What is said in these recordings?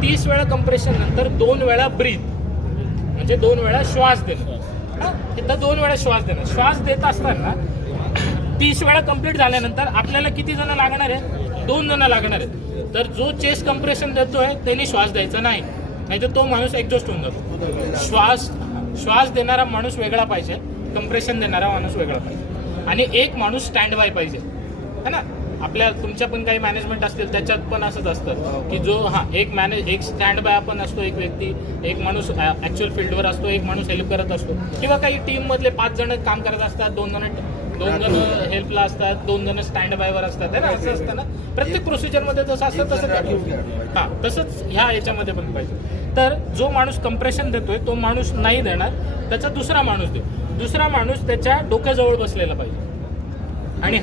30 वेळा कंप्रेशन नंतर 2 वेळा ब्रीथ, म्हणजे 2 वेळा श्वास देणं. इथं 2 वेळा श्वास देणं. श्वास देत असताना 30 वेळा कंप्लीट झाल्यानंतर आपल्याला किती जण लागणार आहे? 2 जण लागणार आहेत. तर जो चेस्ट कंप्रेशन देतोय त्यांनी श्वास द्यायचा नाही, नाहीतर तो माणूस एक्झॉस्ट होऊन जातो. श्वास देणारा माणूस वेगळा पाहिजे, कंप्रेशन देणारा माणूस वेगळा पाहिजे, आणि एक माणूस स्टँड बाय पाहिजे, है ना. आपल्या तुमच्या पण काही मॅनेजमेंट असतील त्याच्यात पण असंच असतं की जो एक स्टँड बाय पण असतो, एक व्यक्ती, एक माणूस ऍक्च्युअल फील्डवर असतो, एक माणूस हेल्प करत असतो, किंवा काही टीम मधले 5 जण काम करत असतात, 2 जण हेल्पला असतात, 2 जण स्टँड बायवर असतात, है ना. असं असतं ना प्रत्येक प्रोसिजरमध्ये जसं असतं तसं तसंच ह्या याच्यामध्ये पण पाहिजे. तर जो माणूस कंप्रेशन देतोय तो माणूस नाही देणार, त्याचा दुसरा माणूस देतो. दुसरा माणूस त्याच्या डोक्याजवळ बसलेला पाहिजे. आणि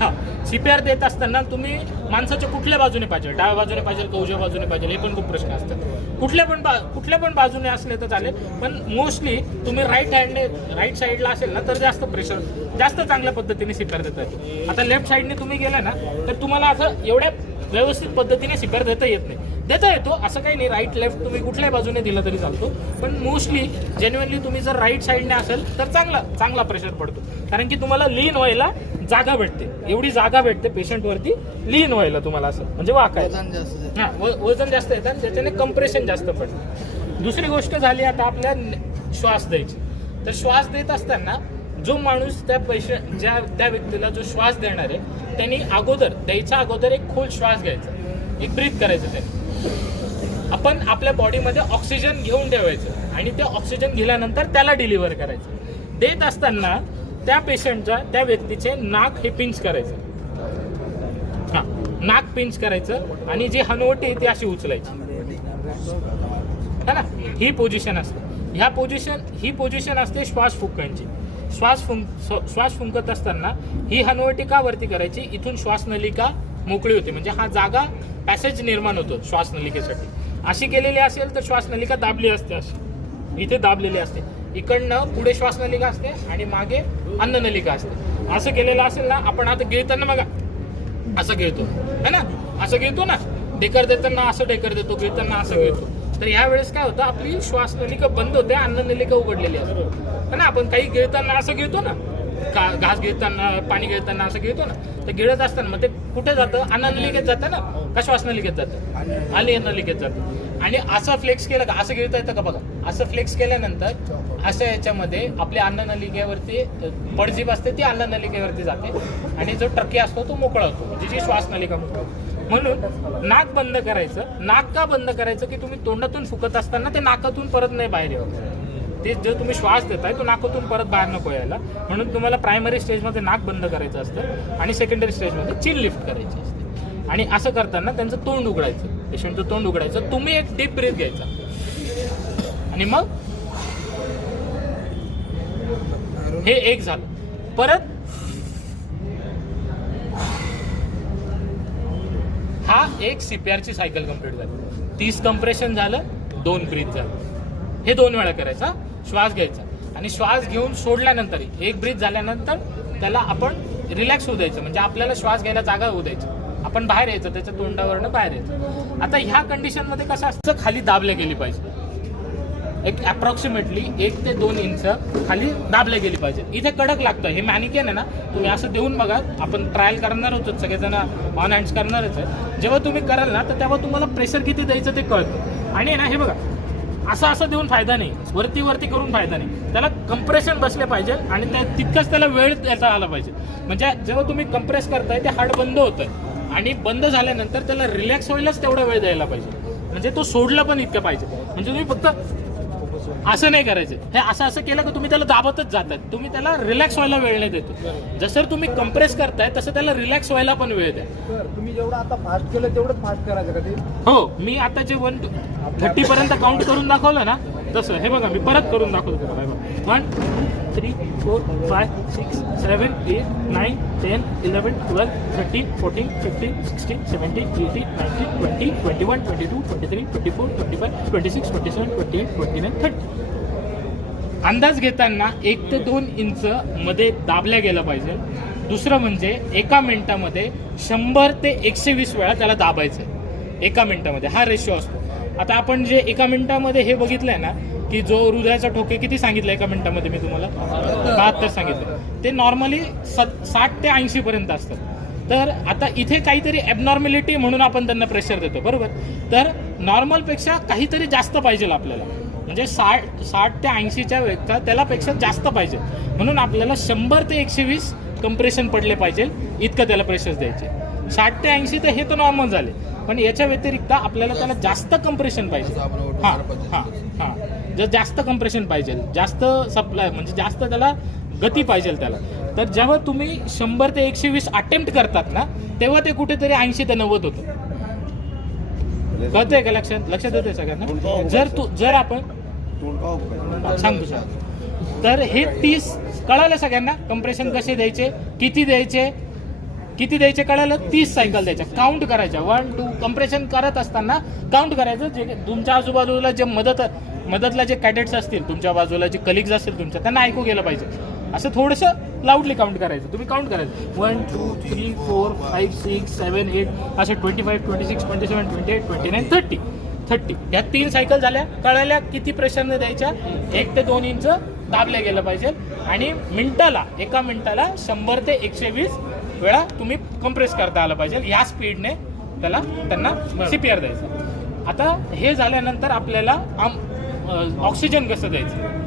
CPR देत असताना तुम्ही माणसाच्या कुठल्या बाजूने पाहिजे, डाव्या बाजूने पाहिजे का उजव्या बाजूने पाहिजे, हे पण खूप प्रश्न असतात. कुठल्या पण बाजूने असले तर चालेल, पण मोस्टली तुम्ही राईट साईडला असेल ना तर जास्त चांगल्या पद्धतीने CPR देता येतो. आता लेफ्ट साईडने तुम्ही गेला ना तर तुम्हाला असं एवढ्या व्यवस्थित पद्धतीने CPR देता येत नाही. देता येतो असं काही नाही, राईट लेफ्ट तुम्ही कुठल्याही बाजूने दिला तरी चालतो, पण मोस्टली जेन्युअनली तुम्ही जर राईट साईडने असेल तर चांगला प्रेशर पडतो, कारण की तुम्हाला लीन व्हायला जागा भेटते, एवढी जागा भेटते पेशंटवरती लीन व्हायला तुम्हाला, असं म्हणजे वाकायला. वजन जास्त येतं आणि त्याच्याने कंप्रेशन जास्त पडतं. दुसरी गोष्ट झाली आता आपल्या श्वास द्यायची. तर श्वास देत असताना जो माणूस त्या त्या व्यक्तीला जो श्वास देणार आहे त्यांनी द्यायच्या अगोदर एक खोल श्वास घ्यायचा, एक ब्रीथ करायचं. त्याने आपण आपल्या बॉडीमध्ये ऑक्सिजन घेऊन ठेवायचं आणि ते ऑक्सिजन गेल्यानंतर त्याला डिलिव्हर करायचं. देत असताना त्या पेशंटच्या, त्या व्यक्तीचे नाक हे पिंच करायचं, नाक पिंच करायचं, आणि जी हनुवटी ती अशी उचलायची, है ना. ही पोझिशन असते. ही पोझिशन असते श्वास फुंकायची. श्वास फुंकत असताना ही हनुवटी का वरती करायची? इथून श्वासनलिका मोकळी होते, म्हणजे हा जागा पॅसेज निर्माण होतो श्वासनलिकेसाठी. अशी केलेली असेल तर श्वासनलिका दाबली असते, अशी इथे दाबलेली असते, इकडनं पुढे श्वासनलिका असते आणि मागे अन्ननलिका असते. असं केलेलं असेल ना, आपण आता गिळताना बघा असं गिळतो, है ना, असं गिळतो ना, ढेकर देताना असं ढेकर देतो, गिळताना असं गिळतो. तर ह्या वेळेस काय होतं, आपली श्वासनलिका बंद होते, अन्ननलिका उघडलेली असते, है ना. आपण काही गिळताना असं गिळतो ना, घास गिळताना, पाणी गिळताना असं गिळतो ना, तर गिळत असताना मग ते कुठे जातं? अन्ननलिकेत जातं ना, का श्वासनलिकेत जातं? अन्ननलिकेत जातं. आणि असं फ्लेक्स केलं का, असं गिळता येतं का बघा, असं फ्लेक्स केल्यानंतर असं याच्यामध्ये आपल्या अन्ननलिकेवरती पडजीभ असते, ती अन्ननलिकेवरती जाते आणि जो ट्रके असतो तो मोकळा होतो, म्हणजे जी श्वासनलिका मोकळा होतो. म्हणून नाक बंद करायचं. नाक का बंद करायचं? की तुम्ही तोंडातून फुकत असताना ते नाकातून परत नाही बाहेर येऊ. ते जो तुम्ही श्वास देताय तो नाकातून परत बाहेर नको यायला, म्हणून तुम्हाला प्रायमरी स्टेजमध्ये नाक बंद करायचं असतं आणि सेकंडरी स्टेजमध्ये चीन लिफ्ट करायची असते. आणि असं करताना त्यांचं तोंड उघडायचं, पेशंटचं तोंड उघडायचं. तुम्ही एक डीप ब्रीथ घ्यायचा आणि मग हे एक झालं. परत हा एक CPR ची सायकल कंप्लीट झाली. 30 कंप्रेशन झालं, 2 ब्रीथ झालं. हे 2 वेळा करायचा. श्वास घ्यायचा आणि श्वास घेऊन सोडल्यानंतर एक ब्रीथ झाल्यानंतर त्याला आपण रिलॅक्स होऊ द्यायचं, म्हणजे आपल्याला श्वास घ्यायला जागा होऊ द्यायची. आपण बाहेर यायचं, त्याच्या तोंडावरनं बाहेर यायचं. आता ह्या कंडिशनमध्ये कसं असतं, खाली दाबल्या गेली पाहिजे, एक अप्रॉक्सिमेटली 1 ते 2 इंच खाली दाबल्या गेली पाहिजे. इथे कडक लागतं. हे मॅनिकेन आहे ना, तुम्ही असं देऊन बघा. आपण ट्रायल करणार होतो, सगळेजण ऑन हँड्स करणारच आहे. जेव्हा तुम्ही कराल ना तर तेव्हा तुम्हाला प्रेशर किती द्यायचं ते कळतं. आणि ना हे बघा, असं देऊन फायदा नाही, वरती करून फायदा नाही. त्याला कंप्रेशन बसले पाहिजे आणि तितकंच त्याला वेळ देता आला पाहिजे. म्हणजे जेव्हा तुम्ही कंप्रेस करताय ते हार्ट बंद होतंय आणि बंद झाल्यानंतर त्याला रिलॅक्स व्हायलाच तेवढा वेळ द्यायला पाहिजे. म्हणजे तो सोडला पण इतकं पाहिजे. म्हणजे तुम्ही फक्त असं नाही करायचं. हे असं केलं की तुम्ही त्याला दाबतच जातात, तुम्ही त्याला रिलॅक्स व्हायला वेळ नाही देतो. जसं तुम्ही कंप्रेस करताय तसं त्याला रिलॅक्स व्हायला पण वेळ द्या. तुम्ही जेवढं आता फास्ट केलं तेवढंच फास्ट करायचं का ते? हो, मी आता जे 130 पर्यंत काउंट करून दाखवलं ना तसं. हे बघा, मी परत करून दाखवतो. 1 2 3 4 5 6 7 8 9 10 11 12 13 14 15 16 17 18 19 20 21 22 23 24 25 26 27 28 29 30. अंदाज घेताना 1 ते 2 इंच मध्ये दाबल्या गेला पाहिजे. दुसरं म्हणजे एका मिनिटामध्ये 100 ते 120 वेळा त्याला दाबायचं आहे. एका मिनिटामध्ये हा रेशो असतो. आता आपण जे एका मिनिटामध्ये हे बघितलंय ना की जो हृदयाचा ठोके किती सांगितलं एका मिनिटामध्ये मी तुम्हाला 72 सांगितलं, ते नॉर्मली 60 ते 80 पर्यंत असतं. तर आता इथे काहीतरी ॲबनॉर्मॅलिटी म्हणून आपण त्यांना प्रेशर देतो, बरोबर. तर नॉर्मलपेक्षा काहीतरी जास्त पाहिजे आपल्याला, म्हणजे 60 ते 80च्या वेगता त्यालापेक्षा जास्त पाहिजे, म्हणून आपल्याला 100 ते 120 कंप्रेशन पडले पाहिजे, इतकं त्याला प्रेशर द्यायचे. 60 ते 80 तर हे तर नॉर्मल झाले, पण याच्या व्यतिरिक्त आपल्याला त्याला जास्त कंप्रेशन पाहिजे. हां हां हां, जर जास्त कंप्रेशन पाहिजे, जास्त सप्लाय म्हणजे जास्त त्याला गती पाहिजे त्याला, तर जेव्हा तुम्ही 100 ते 120 अटेम्प्ट करतात ना, तेव्हा ते कुठेतरी 80 ते 90 होतं. कळतंय का? लक्षात येतंय सगळ्यांना? जर आपण सांगतो सर, तर हे 30 कळालं सगळ्यांना, कंप्रेशन कसे द्यायचे, किती द्यायचे कळालं. 30 सायकल द्यायच्या, काउंट करायच्या, 1 2. कंप्रेशन करत असताना काउंट करायचं. जे तुमच्या आजूबाजूला जे मदतला जे कॅडेट्स असतील, तुमच्या बाजूला जे कलिग्स असतील तुमच्या, त्यांना ऐकू गेलं पाहिजे. असं थोडंसं लाऊडली काउंट करायचं. तुम्ही काउंट करायचं 1 2 3 4 5 6 7 8 असे 25 26 27 28 29 30 ह्या 3 सायकल झाल्या. कळाल्या किती प्रेशरने द्यायच्या. 1 ते 2 इंच दाबले गेलं पाहिजे, आणि एका मिनिटाला 100 ते 120 वेळा तुम्ही कंप्रेस करता आलं पाहिजे. या स्पीडने त्यांना CPR द्यायचं. आता हे झाल्यानंतर आपल्याला ऑक्सिजन कसं द्यायचं